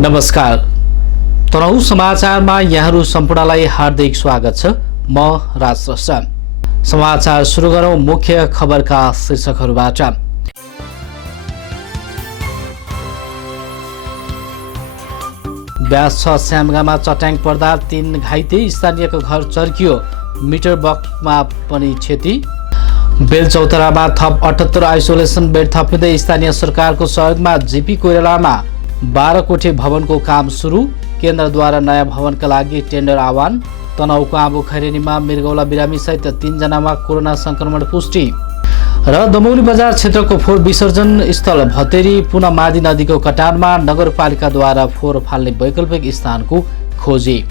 नमस्कार। तनहुँ समाचारमा यहाँहरू सम्पूर्णलाई हार्दिक स्वागत छ। म राज श्रेष्ठ। समाचार सुरु गरौँ मुख्य खबरका शीर्षकहरूबाट। ब्यास 6 स्यामगामा चट्याङ पर्दा 3 घाइते, स्थानीयको घर चर्कियो, मिटर बक्समा पनि क्षति। बेलचौतरामा थप 78 आइसोलेसन बेड थपिँदै स्थानीय सरकारको सहयोगमा जीपी कोइरालामा 12 कोठे भवनको काम सुरु। केन्द्रद्वारा नयाँ भवनका लागि टेन्डर आह्वान। तनहुँको आँबु खैरेनीमा मृगौला बिरामी सहित 3 जनामा कोरोना संक्रमण पुष्टि। र दमौली बजार क्षेत्रको फोहोर विसर्जन स्थल भतेरी पुनः मादी नदीको कटानमा नगरपालिकाद्वारा फोहोर फाल्ने वैकल्पिक स्थानको खोजी।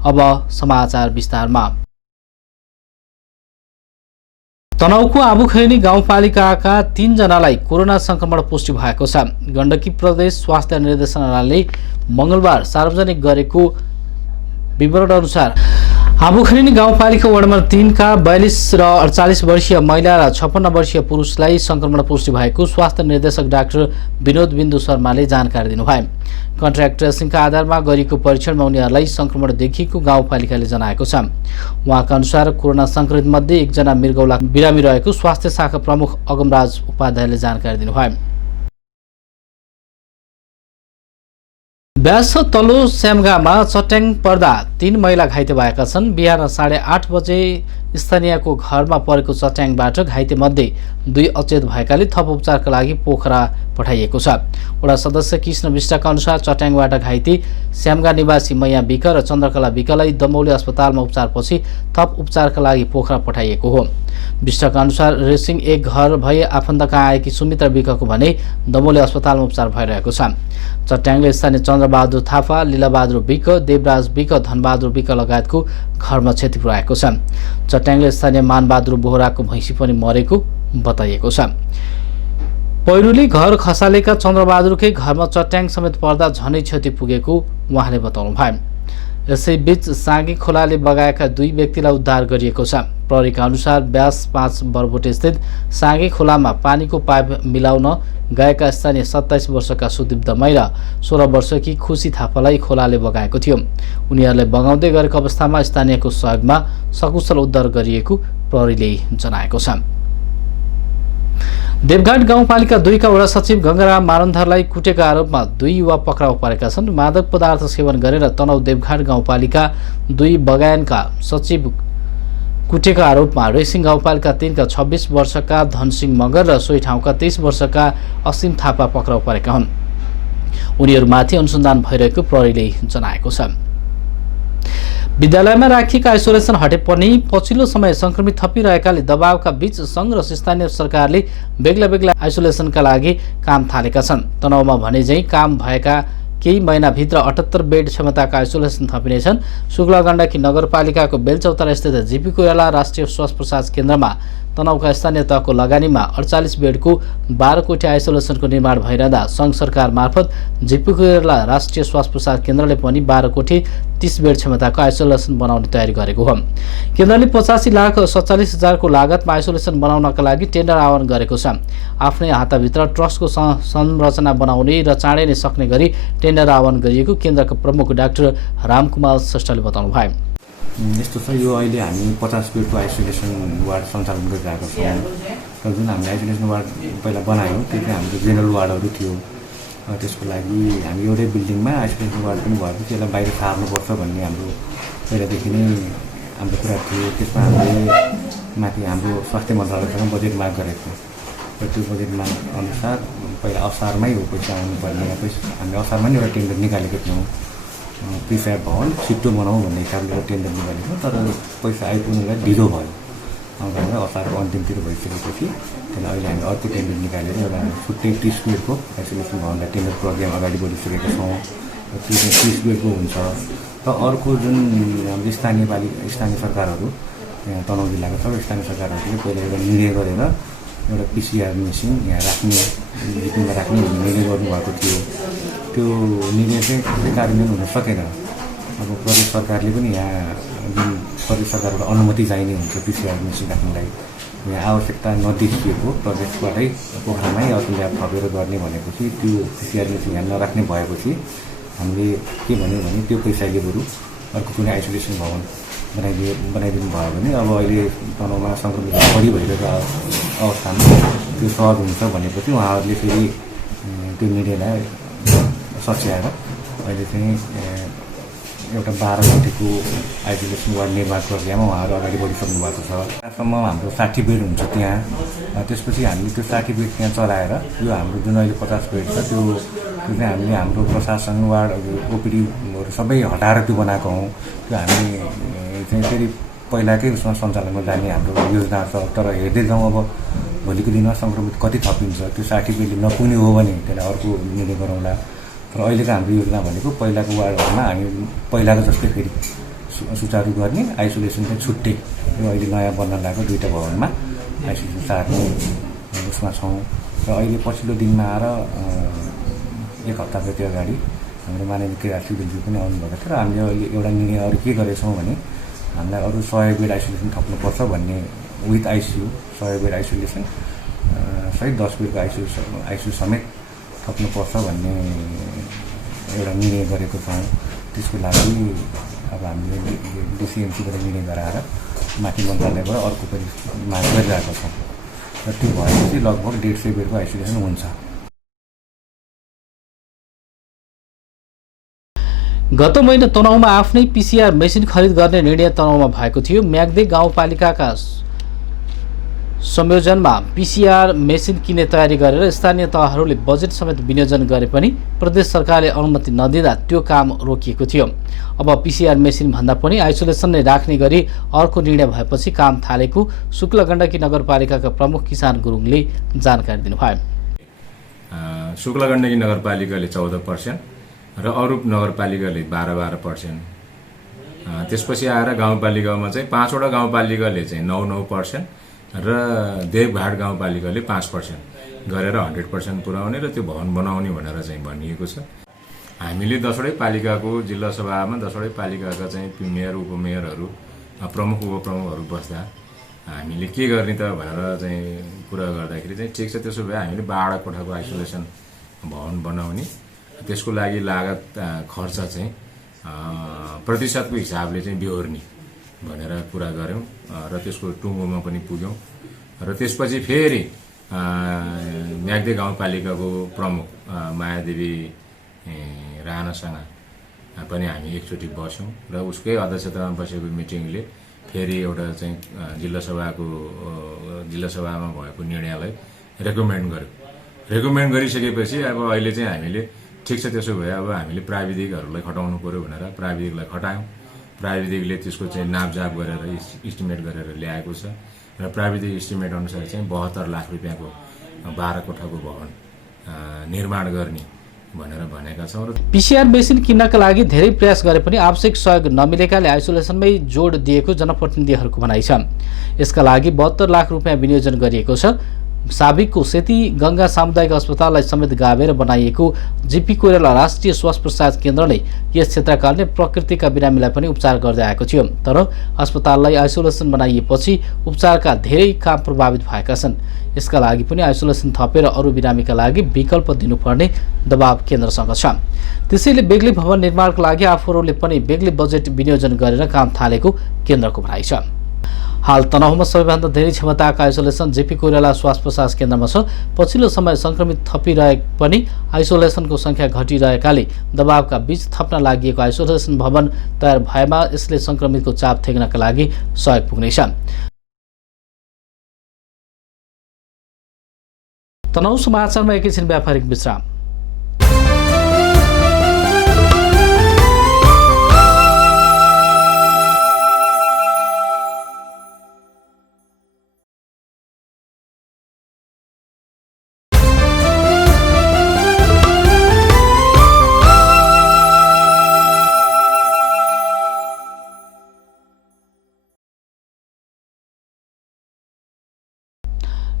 अब समाचार विस्तारमा। तनहुँको आँबुखैरेनी गाउँपालिकाका 3 जनालाई कोरोना संक्रमण पुष्टि भएको छ। गण्डकी प्रदेश स्वास्थ्य निर्देशनालयले मंगलबार सार्वजनिक गरेको विवरण अनुसार आँबुखैरेनी गाउँपालिका वडा नम्बर 3 का 42 र 48 वर्षीय महिला र 56 वर्षीय पुरुषलाई संक्रमण पुष्टि भएको स्वास्थ्य निर्देशक डाक्टर विनोद बिन्दु शर्माले जानकारी दिनुभयो। कन्ट्र्याक्ट ट्रेसिङका आधारमा गरिएको परीक्षणमा उनीहरूलाई संक्रमण देखिएको गाउँपालिकाले जनाएको छ। उहाँका अनुसार कोरोना संक्रमित मध्ये 1 जना मृगौला बिरामी रहेको स्वास्थ्य शाखा प्रमुख अगमराज उपाध्यायले जानकारी दिनुभयो। ब्यास तल्लो स्यामगामा चट्याङ पर्दा 3 महिला घाइते भएका छन्। बिहान 8:30 बजे स्थानीयको घरमा परेको चट्याङबाट घाइते मध्ये 2 अचेत भएकाले थप उपचारका लागि पोखरा पठाइएको छ। वडा सदस्य कृष्ण विष्टका अनुसार चट्याङबाट घाइते स्यामगा निवासी मैया विक र चन्द्रकला विकलाई दमौली अस्पतालमा उपचारपछि थप उपचारका लागि पोखरा पठाइएको हो। विष्टका अनुसार रेसिङ एक घर भई आफन्तका आएकी सुमित्रा विकको भने दमौली अस्पतालमा उपचार भइरहेको छ। चट्याङले स्थानीय चन्द्रबहादुर थापा, लीलाबहादुर विक, देवराज विक, धनबहादुर विक लगायतको घरमा क्षति पुर्याएको छ। चट्याङले स्थानीय मानबहादुर बोहराको भैँसी पनि मरेको बताइएको छ। पहिरोले घर खसालेका चन्द्रबहादुरकै घरमा चट्याङ समेत पर्दा झनै क्षति पुगेको उहाँले बताउनुभयो। यसैबीच साँगी खोलाले बगाएका 2 व्यक्तिलाई उद्धार गरिएको छ। प्रहरीका अनुसार ब्यास 5 बरबोटे स्थित साँगी खोलामा पानीको पाइप मिलाउन गएका स्थानीय 27 वर्षका सुदीप दमाई र 16 वर्षकी खुसी थापालाई खोलाले बगाएको थियो। उनीहरूलाई बगाउँदै गरेको अवस्थामा स्थानीयको सहयोगमा सकुशल उद्धार गरिएको प्रहरीले जनाएको छ। देवघाट गाउँपालिका 2 का वडा सचिव गंगाराम मानन्धरलाई कुटेको आरोपमा 2 युवा पक्राउ परेका छन्। मादक पदार्थ सेवन गरेर तनहुँ देवघाट गाउँपालिका 2 बगानका सचिव कुटेको आरोपमा रेसिङ गाउँपालिका 3 का 26 वर्षका धनसिंह मगर र सोही ठाउँका 23 वर्षका असीम थापा पक्राउ परेका हुन्। उनीहरूमाथि अनुसन्धान भइरहेको प्रहरीले जनाएको छ। विद्यालयमा राखिएका आइसोलेसन हटे पनि पछिल्लो समय संक्रमित थपिरहेकाले दबावका बीच संघ र स्थानीय सरकारले बेग्ला बेग्ला आइसोलेसनका लागि काम थालेका छन्। तनहुँमा भने झै काम भएका केही महिनाभित्र 78 बेड क्षमताका आइसोलेसन थपिनेछन्। शुक्ला गण्डकी नगरपालिकाको बेलचौतारा स्थित जीपी कोइराला राष्ट्रिय श्वास प्रश्वास केन्द्रमा तनहुँका स्थानीय तहको लगानीमा 48 बेडको 12 कोठे आइसोलेसनको निर्माण भइरहँदा सङ्घ सरकार मार्फत जीपी कोइराला राष्ट्रिय श्वास प्रश्वास केन्द्रले पनि 12 कोठे 30 बेड क्षमताको आइसोलेसन बनाउने तयारी गरेको हो। केन्द्रले 85,47,000 को लागतमा आइसोलेसन बनाउनका लागि टेन्डर आह्वान गरेको छ। आफ्नै हातभित्र ट्रस्टको संरचना बनाउने र चाँडै नै सक्ने गरी टेन्डर आह्वान गरिएको केन्द्रका प्रमुख डाक्टर रामकुमार श्रेष्ठले बताउनुभयो। यस्तो छ, यो अहिले हामी 50 बेडको आइसोलेसन वार्ड सञ्चालन गरिरहेको छौँ। जुन हामीले आइसोलेसन वार्ड पहिला बनायौँ त्यो चाहिँ हाम्रो जेनरल वार्डहरू थियो। त्यसको लागि हामी एउटै बिल्डिङमा आइसोलेसन वार्ड पनि भएको थियो। यसलाई बाहिर सार्नुपर्छ भन्ने हाम्रो पहिलादेखि नै हाम्रो कुरा थियो। त्यसमा हामीले माथि हाम्रो स्वास्थ्य मन्त्रालयसँग बजेट माग गरेको र त्यो बजेट माग अनुसार पहिला असारमै हो पैसा आउनुपर्ने। हामीले असारमा नै एउटा टेन्डर निकालेको थियौँ। प्रिफेयर भवन छिट्टो बनाऊ भन्ने हिसाबले एउटा टेन्डर निकालेको, तर पैसा आइपुग्नुलाई ढिलो भयो। असारको अन्तिमतिर भइसकेपछि त्यसलाई अहिले हामी अर्को टेन्डर निकालेर एउटा छुट्टै 30 बेडको आइसोलेसन भवनलाई टेन्डर प्रोग्राम अगाडि बढिसकेका छौँ। त्यो चाहिँ 30 बेडको हुन्छ। र अर्को जुन हाम्रो स्थानीय सरकारहरू तनहुँ जिल्लाका सबै स्थानीय सरकारहरूले पहिला एउटा निर्णय गरेर एउटा पिसिआर मेसिन यहाँ राख्ने जिपीमा राख्ने भन्ने निर्णय गर्नुभएको थियो। त्यो निर्णय चाहिँ कार्यान्वयन हुन सकेन। अब प्रदेश सरकारले पनि यहाँ जुन प्रदेश सरकारबाट अनुमति चाहिने हुन्छ पिसिआर मेसिन राख्नलाई, यहाँ आवश्यकता नदेखिएको प्रदेशबाटै पोखरामै अर्को ल्याब थपेर गर्ने भनेपछि त्यो पिसिआर मेसिन यहाँ नराख्ने भएपछि हामीले के भन्यो भने त्यो पैसाले बरु अर्को कुनै आइसोलेसन भवन बनाइदिनु भयो भने अब अहिले तनहुँमा सङ्क्रमित बढी भइरहेको अवस्थामा त्यो सहज हुन्छ भनेपछि उहाँहरूले फेरि त्यो निर्णयलाई सच्याएर अहिले चाहिँ एउटा 12 घन्टेको आइसोलेसन वार्ड निर्माण प्रक्रियामा उहाँहरू अगाडि बढिसक्नु भएको छ। यहाँसम्म हाम्रो 60 बेड हुन्छ त्यहाँ। त्यसपछि हामीले त्यो 60 बेड त्यहाँ चलाएर यो हाम्रो जुन अहिले 50 बेड छ त्यो चाहिँ हामीले हाम्रो प्रशासन वार्डहरू ओपिडीहरू सबै हटाएर त्यो बनाएको हौँ। त्यो हामी चाहिँ फेरि पहिलाकै उसमा सञ्चालनमा जाने हाम्रो योजना छ। तर हेर्दै जाउँ अब भोलिको दिनमा सङ्क्रमित कति थपिन्छ, त्यो 60 बेडले नपुग्ने हो भने त्यसलाई अर्को निर्णय गरौँला। तर अहिलेको हाम्रो योजना भनेको पहिलाको वार्डहरूमा हामी पहिलाको जस्तै फेरि सुचारू गर्ने, आइसोलेसन चाहिँ छुट्टै यो अहिले नयाँ बन्न लागेको 2टा भवनमा आइसोलेसन सार्ने उसमा छौँ। र अहिले पछिल्लो दिनमा आएर 1 हप्ता जति अगाडि हाम्रो माननीय क्रिया सिभिलज्यू पनि आउनुभएको थियो र हामीले अहिले एउटा निर्णय अरू के गरेछौँ भने हामीलाई अरू 100 बेड आइसोलेसन थप्नुपर्छ भन्ने विथ आइसियू 100 बेड आइसोलेसन सहित 10 बेडको आइसियू समेत थप्नुपर्छ भन्ने एउटा निर्णय गरेको छौँ। त्यसको लागि अब हामीले डिसिएमसीबाट निर्णय गराएर माथि मन्त्रालयबाट अर्को पनि माग गरिरहेका छौँ र त्यो भएपछि लगभग 150 बेडको आइसोलेसन हुन्छ। गत महिना तनहुँमा आफ्नै पिसिआर मेसिन खरिद गर्ने निर्णय तनहुँमा भएको थियो। म्याग्दी गाउँपालिकाका संयोजनमा पिसिआर मेसिन किन्ने तयारी गरेर स्थानीय तहहरूले बजेट समेत विनियोजन गरे पनि प्रदेश सरकारले अनुमति नदिँदा त्यो काम रोकिएको थियो। अब पिसिआर मेसिन भन्दा पनि आइसोलेसन नै राख्ने गरी अर्को निर्णय भएपछि काम थालेको शुक्ला गण्डकी नगरपालिकाका प्रमुख किसान गुरुङले जानकारी दिनुभयो। शुक्ला गण्डकी नगरपालिकाले 14% र अरू नगरपालिकाले 12%। त्यसपछि आएर गाउँपालिकामा चाहिँ 5वटा गाउँपालिकाले चाहिँ 9% र देवघाट गाउँपालिकाले 5% गरेर 100% पुर्याउने र त्यो भवन बनाउने भनेर चाहिँ भनिएको छ। हामीले 10वटै पालिकाको जिल्ला सभामा 10वटै पालिकाका चाहिँ मेयर उपमेयरहरू प्रमुख उपप्रमुखहरू बस्दा हामीले के गर्ने त भनेर चाहिँ कुरा गर्दाखेरि चाहिँ ठिक छ, त्यसो भए हामीले 12 कोठाको आइसोलेसन भवन बनाउने, त्यसको लागि लागत खर्च चाहिँ प्रतिशतको हिसाबले चाहिँ बेहोर्ने भनेर कुरा गऱ्यौँ र त्यसको टुङ्गोमा पनि पुग्यौँ। र त्यसपछि फेरि म्याग्दी गाउँपालिकाको प्रमुख मायादेवी राणासँग पनि हामी एकचोटि बस्यौँ र उसकै अध्यक्षतामा बसेको मिटिङले फेरि एउटा चाहिँ जिल्ला सभामा भएको निर्णयलाई रेकमेन्ड गर्यो। रेकमेन्ड गरिसकेपछि अब अहिले चाहिँ हामीले ठिक छ, त्यसो भए अब हामीले प्राविधिकहरूलाई खटाउनु पर्यो भनेर प्राविधिकलाई खटायौँ। प्राविधिकले त्यसको चाहिँ नापजाप गरेर इस्टिमेट गरेर ल्याएको छ र प्राविधिक इस्टिमेट अनुसार चाहिँ 72 लाख रुपियाँको 12 कोठाको भवन निर्माण गर्ने भनेर भनेका छौँ। र पिसिआर मेसिन किन्नका लागि धेरै प्रयास गरे पनि आवश्यक सहयोग नमिलेकाले आइसोलेसनमै जोड दिएको जनप्रतिनिधिहरूको भनाइ छ। यसका लागि 72 लाख रुपियाँ विनियोजन गरिएको छ। साबिकको सेती गङ्गा सामुदायिक अस्पताललाई समेत गाभेर बनाइएको जीपी कोइराला राष्ट्रिय श्वास प्रश्वास केन्द्रले यस क्षेत्रका अन्य प्रकृतिका बिरामीलाई पनि उपचार गर्दै आएको थियो। तर अस्पताललाई आइसोलेसन बनाइएपछि उपचारका धेरै काम प्रभावित भएका छन्। यसका लागि पनि आइसोलेसन थपेर अरू बिरामीका लागि विकल्प दिनुपर्ने दबाव केन्द्रसँग छ। त्यसैले बेग्लै भवन निर्माणका लागि आफूहरूले पनि बेग्लै बजेट विनियोजन गरेर काम थालेको केन्द्रको भनाइ छ। हाल तनहुँमा सबैभन्दा धेरै क्षमताका आइसोलेसन जीपी कोइराला श्वास प्रश्वास केन्द्रमा छ। पछिल्लो समय संक्रमित थपिरहे पनि आइसोलेसनको संख्या घटिरहेकाले दबावका बीच थप्न लागि आइसोलेसन भवन तयार भएमा यसले संक्रमितको चाप थेग्नका लागि सहयोग पुग्नेछ। तनहुँ समाचारमा एकैछिन व्यापारिक विश्राम।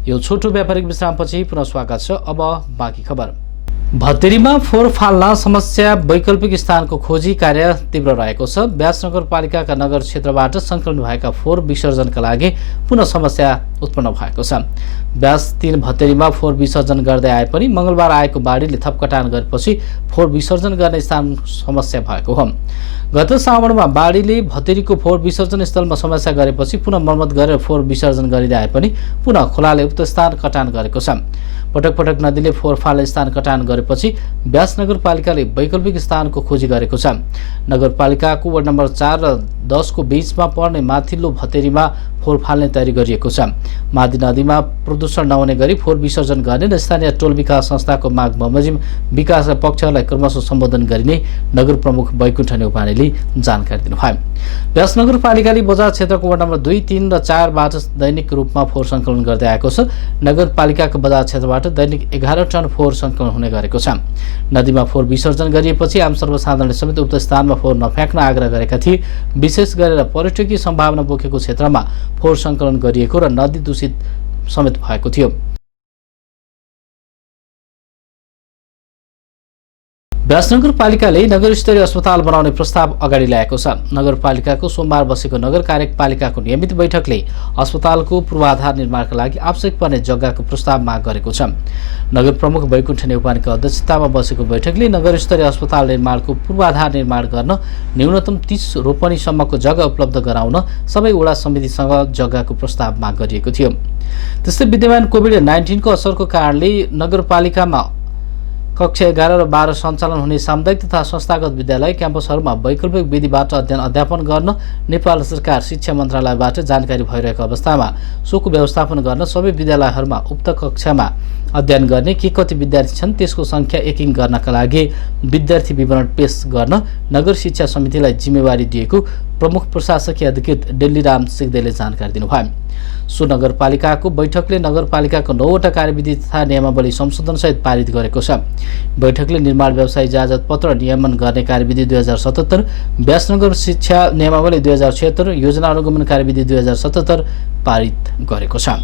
यो छोटो व्यापारिक विश्रामपछि पुनः स्वागत छ। अब बाँकी खबर। भत्तेरीमा फोहोर फाल्न समस्या, वैकल्पिक स्थानको खोजी कार्य तीव्र रहेको छ। ब्यास नगरपालिकाका नगर क्षेत्रबाट सङ्कलन भएका फोहोर विसर्जनका लागि पुनः समस्या उत्पन्न भएको छ। ब्यास 3 भत्तेरीमा फोहोर विसर्जन गर्दै आए पनि मंगलबार आएको बाढीले थपकटान गरेपछि फोहोर विसर्जन गर्ने स्थान समस्या भएको हो। गत श्रावणमा बाढीले भत्तेरीको फोहोर विसर्जन स्थलमा समस्या गरेपछि पुनः मर्मत गरेर फोहोर विसर्जन गरिँदै आए पनि पुनः खोलाले उक्त स्थान कटान गरेको छ। पटक पटक नदीले फोहोर फाल्ने स्थान कटान गरेपछि ब्यास नगरपालिकाले वैकल्पिक स्थानको खोजी गरेको छ। नगरपालिकाको वार्ड नम्बर 4 र 10 को बीचमा पर्ने माथिल्लो भत्तेरीमा फोहोर फाल्ने तयारी गरिएको छ। मादी नदीमा प्रदूषण नहुने गरी फोहोर विसर्जन गर्ने र स्थानीय टोल विकास संस्थाको माग बमोजिम विकास पक्षलाई क्रमशः सम्बोधन गरिने नगर प्रमुख वैकुण्ठ नेउपानेले जानकारी दिनुभयो। ब्यास नगरपालिकाले बजार क्षेत्रको वार्ड नम्बर 2, 3 र 4 बाट दैनिक रूपमा फोहोर सङ्कलन गर्दै आएको छ। नगरपालिकाको बजार क्षेत्रबाट दैनिक 11 टन फोहोर सङ्कलन हुने गरेको छ। नदीमा फोहोर विसर्जन गरिएपछि आम सर्वसाधारणले समेत उक्त स्थानमा फोहोर नफ्याँक्न आग्रह गरेका थिए। विशेष गरेर पर्यटकीय सम्भावना बोकेको क्षेत्रमा फोहोर सङ्कलन गरिएको र नदी दूषित समेत भएको थियो। ब्यास नगरपालिकाले नगरस्तरीय अस्पताल बनाउने प्रस्ताव अगाडि ल्याएको छ। नगरपालिकाको सोमबार बसेको नगर कार्यपालिकाको नियमित बैठकले अस्पतालको पूर्वाधार निर्माणका लागि आवश्यक पर्ने जग्गाको प्रस्ताव माग गरेको छ। नगर प्रमुख वैकुण्ठ नेउपानेको अध्यक्षतामा बसेको बैठकले नगरस्तरीय अस्पताल निर्माणको पूर्वाधार निर्माण गर्न न्यूनतम 30 रोपनीसम्मको जग्गा उपलब्ध गराउन सबै वडा समितिसँग जग्गाको प्रस्ताव माग गरिएको थियो। त्यस्तै विद्यमान कोभिड-19 को असरको कारणले नगरपालिकामा कक्षा 11 र 12 सञ्चालन हुने सामुदायिक तथा संस्थागत विद्यालय क्याम्पसहरूमा वैकल्पिक विधिबाट अध्ययन अध्यापन गर्न नेपाल सरकार शिक्षा मन्त्रालयबाट जानकारी भइरहेको अवस्थामा सोको व्यवस्थापन गर्न सबै विद्यालयहरूमा उक्त कक्षामा अध्ययन गर्ने के कति विद्यार्थी छन् त्यसको सङ्ख्या एकिङ गर्नका लागि विद्यार्थी विवरण पेश गर्न नगर शिक्षा समितिलाई जिम्मेवारी दिएको प्रमुख प्रशासकीय अधिकृत डेल्लीराम सिग्देले जानकारी दिनुभयो। सो नगरपालिकाको बैठकले नगरपालिकाको 9वटा कार्यविधि तथा नियमावली संशोधनसहित पारित गरेको छ। बैठकले निर्माण व्यवसाय इजाजत पत्र नियमन गर्ने कार्यविधि 2077, व्यासनगर शिक्षा नियमावली 2076, योजना अनुगमन कार्यविधि 2077 पारित गरेको छ।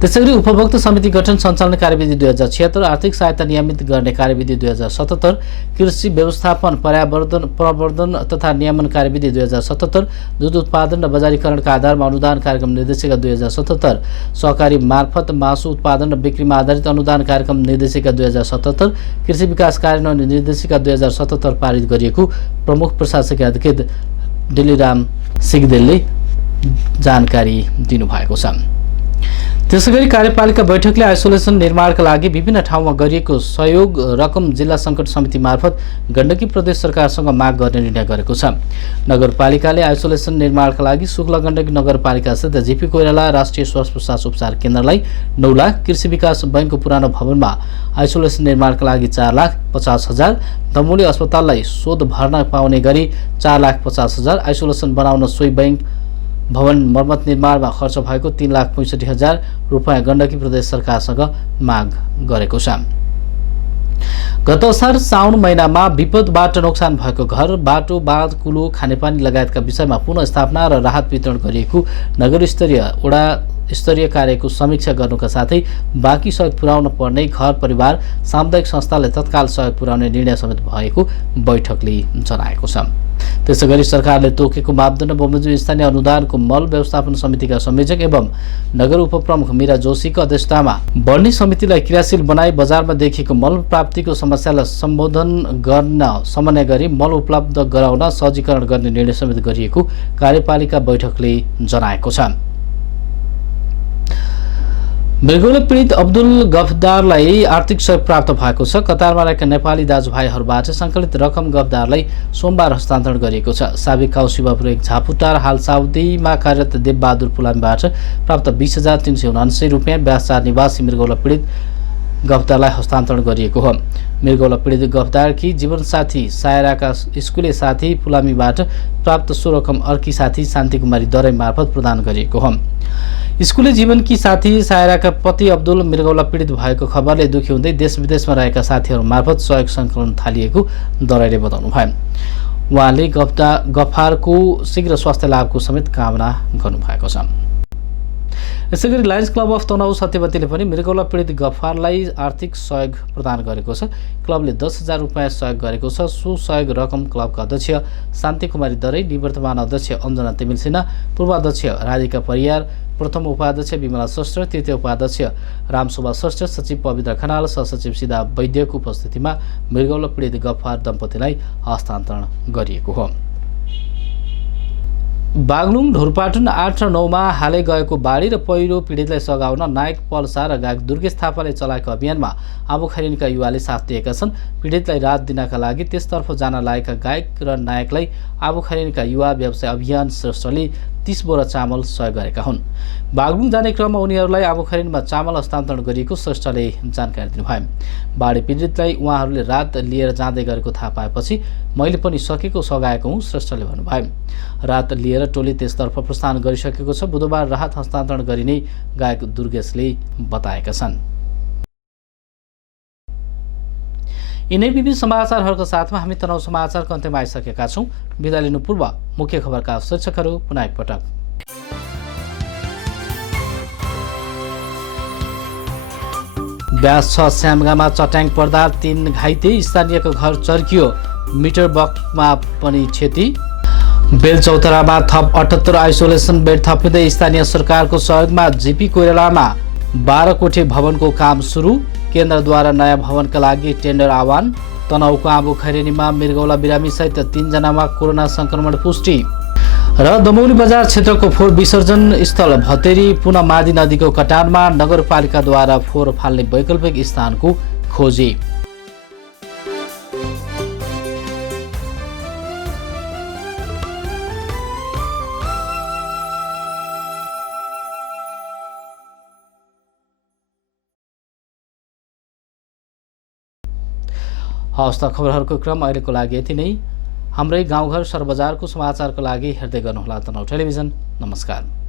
त्यसैगरी उपभोक्ता समिति गठन सञ्चालन कार्यविधि 2076, आर्थिक सहायता नियमित गर्ने कार्यविधि 2077, कृषि व्यवस्थापन प्रवर्धन तथा नियमन कार्यविधि 2077, दूध उत्पादन र बजारीकरणका आधारमा अनुदान कार्यक्रम निर्देशिका 2077, सहकारी मार्फत मासु उत्पादन र बिक्रीमा आधारित अनुदान कार्यक्रम निर्देशिका 2077, कृषि विकास कार्यान्वयन निर्देशिका 2077 पारित गरिएको प्रमुख प्रशासकीय अधिकृत डेल्लीराम सिग्देलले जानकारी दिनुभएको छ। त्यसैगरी कार्यपालिका बैठकले आइसोलेसन निर्माणका लागि विभिन्न ठाउँमा गरिएको सहयोग रकम जिल्ला सङ्कट समिति मार्फत गण्डकी प्रदेश सरकारसँग माग गर्ने निर्णय गरेको छ। नगरपालिकाले आइसोलेसन निर्माणका लागि शुक्ला गण्डकी नगरपालिकास्थित जीपी कोइराला राष्ट्रिय श्वास प्रश्वास उपचार केन्द्रलाई 9 लाख, कृषि विकास बैङ्कको पुरानो भवनमा आइसोलेसन निर्माणका लागि 4,50,000, दमोली अस्पताललाई शोध भर्ना पाउने गरी 4,50,000, आइसोलेसन बनाउन सोही बैङ्क भवन मर्मत निर्माणमा खर्च भएको 3,65,000 रुपैयाँ गण्डकी प्रदेश सरकारसँग माग गरेको छ। गत असार साउन महिनामा विपदबाट नोक्सान भएको घर, बाटो, बाँध, कुलो, खानेपानी लगायतका विषयमा पुनः स्थापना र राहत वितरण गरिएको नगर स्तरीय वडा स्तरीय कार्यको समीक्षा गर्नुका साथै बाँकी सहयोग पुर्याउन पर्ने घर परिवार सामुदायिक संस्थालाई तत्काल सहयोग पुर्याउने निर्णय समेत भएको बैठकले जनाएको छ। त्यसैगरी सरकारले तोकेको मापदण्ड बमोजिम स्थानीय अनुदानको मल व्यवस्थापन समितिका संयोजक एवं नगर उपप्रमुख मीरा जोशीको अध्यक्षतामा बढ्ने समितिलाई क्रियाशील बनाई बजारमा देखिएको मल प्राप्तिको समस्यालाई सम्बोधन गर्न समन्वय गरी मल उपलब्ध गराउन सहजीकरण गर्ने निर्णय समेत गरिएको कार्यपालिका बैठकले जनाएको छ। मृगौला पीडित अब्दुल गफदारलाई आर्थिक सहयोग प्राप्त भएको छ। कतारमा रहेका नेपाली दाजुभाइहरूबाट सङ्कलित रकम गफदारलाई सोमबार हस्तान्तरण गरिएको छ। साबिक काउ शिवपुर 1 झापुटार हाल साउदीमा कार्यरत देवबहादुर पुलामीबाट प्राप्त 20,379 रुपैयाँ ब्यास 4 निवासी मृगौला पीडित गफदारलाई हस्तान्तरण गरिएको हो। मृगौला पीडित गफदारकी जीवनसाथी सायराका स्कुले साथी पुलामीबाट प्राप्त सो रकम अर्की साथी शान्तिकुमारी दराई मार्फत प्रदान गरिएको हो। स्कुले जीवनकी साथी सायराका पति अब्दुल मृगौला पीडित भएको खबरले दुखी हुँदै देश विदेशमा रहेका साथीहरू मार्फत सहयोग सङ्कलन थालिएको दराईले बताउनुभयो। उहाँले गफारको शीघ्र स्वास्थ्य लाभको समेत कामना गर्नुभएको छ। यसैगरी लायन्स क्लब अफ तनहुँ सत्यवतीले पनि मृगौला पीडित गफारलाई आर्थिक सहयोग प्रदान गरेको छ। क्लबले 10,000 रुपियाँ सहयोग गरेको छ। सो सहयोग रकम क्लबका अध्यक्ष शान्ति कुमारी दरै, निवर्तमान अध्यक्ष अञ्जना तिमिल सिन्हा, पूर्व अध्यक्ष राधिका परियार, प्रथम उपाध्यक्ष विमला श्रेष्ठ, तृतीय उपाध्यक्ष रामशोभा श्रेष्ठ, सचिव पवित्र खनाल, सहसचिव सीधा वैद्यको उपस्थितिमा मृगौला पीडित गफार दम्पतिलाई हस्तान्तरण गरिएको हो। बागलुङ, ढोरपाटन 8 र 9 मा हालै गएको बाढी र पहिरो पीडितलाई सघाउन नायक पल्सा र गायक दुर्गेश थापाले चलाएको अभियानमा आबुखैरेनीका युवाले साथ दिएका छन्। पीडितलाई राहत दिनका लागि त्यसतर्फ जान लागेका गायक र नायकलाई आबुखैरेनीका युवा व्यवसाय अभियान श्रेष्ठले 30 बोरा चामल सहयोग गरेका हुन्। बागलुङ जाने क्रममा उनीहरूलाई आबुखैरेनीमा चामल हस्तान्तरण गरिएको श्रेष्ठले जानकारी दिनुभयो। बाढी पीडितलाई उहाँहरूले राहत लिएर जाँदै गरेको थाहा पाएपछि मैले पनि सकेको सघाएको हुँ, श्रेष्ठले भन्नुभयो। राहत लिएर टोली त्यसतर्फ प्रस्थान गरिसकेको छ। बुधबार राहत हस्तान्तरण गरिने गायक दुर्गेशले बताएका छन्। यिनै विविध समाचारहरूका साथमा हामी तनहुँ समाचारको अन्त्यमा आइसकेका छौँ। बिदा लिनु पूर्व मुख्य खबरका शीर्षकहरू पुनः एकपटक। ब्यास 6 स्यामगामा चट्याङ पर्दा 3 घाइते, स्थानीयको घर चर्कियो, मिटर बक्समा पनि क्षति। बेलचौतरामा थप 78 आइसोलेसन बेड थपिँदै स्थानीय सरकारको सहयोगमा जीपी कोइरालामा 12 कोठे भवनको काम सुरु। केन्द्रद्वारा नयाँ भवनका लागि टेन्डर आह्वान। तनहुँको आबुखैरेनीमा मृगौला बिरामी सहित 3 जनामा कोरोना संक्रमण पुष्टि। र दमौली बजार क्षेत्रको फोहोर विसर्जन स्थल भतेरी पुनः मादी नदीको कटानमा नगरपालिकाद्वारा फोहोर फाल्ने वैकल्पिक स्थानको खोजी। हवस् त, खबरहरूको क्रम अहिलेको लागि यति नै। हाम्रै गाउँघर सहर बजारको समाचारको लागि हेर्दै गर्नुहोला तनहुँ टेलिभिजन। नमस्कार।